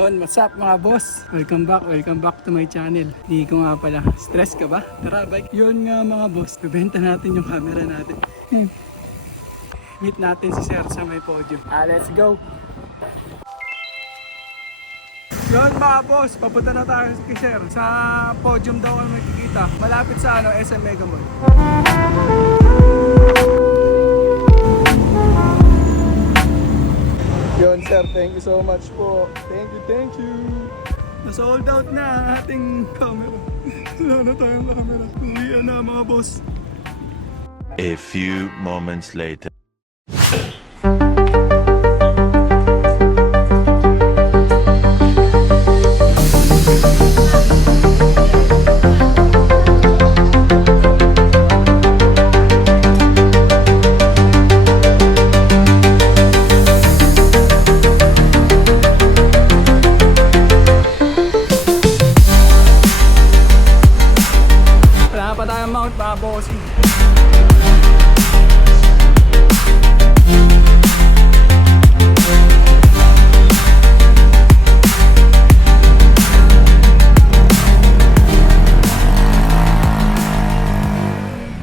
Yun, what's up mga boss? Welcome back to my channel. Hindi ko nga pala, stress ka ba? Tara, bike. Yun nga mga boss, bibenta natin yung camera natin. Meet natin si Sir sa may podium. Let's go! Yun mga boss, papunta na tayo kay Sir. Sa podium daw kami makikita. Malapit sa SM Mega Mall. Yun sir, thank you so much po. Thank you. Na-sold out na ang ating camera. Wala na tayong camera. Uwian na mga boss. A few moments later. Wala pa tayong mount mga bossing.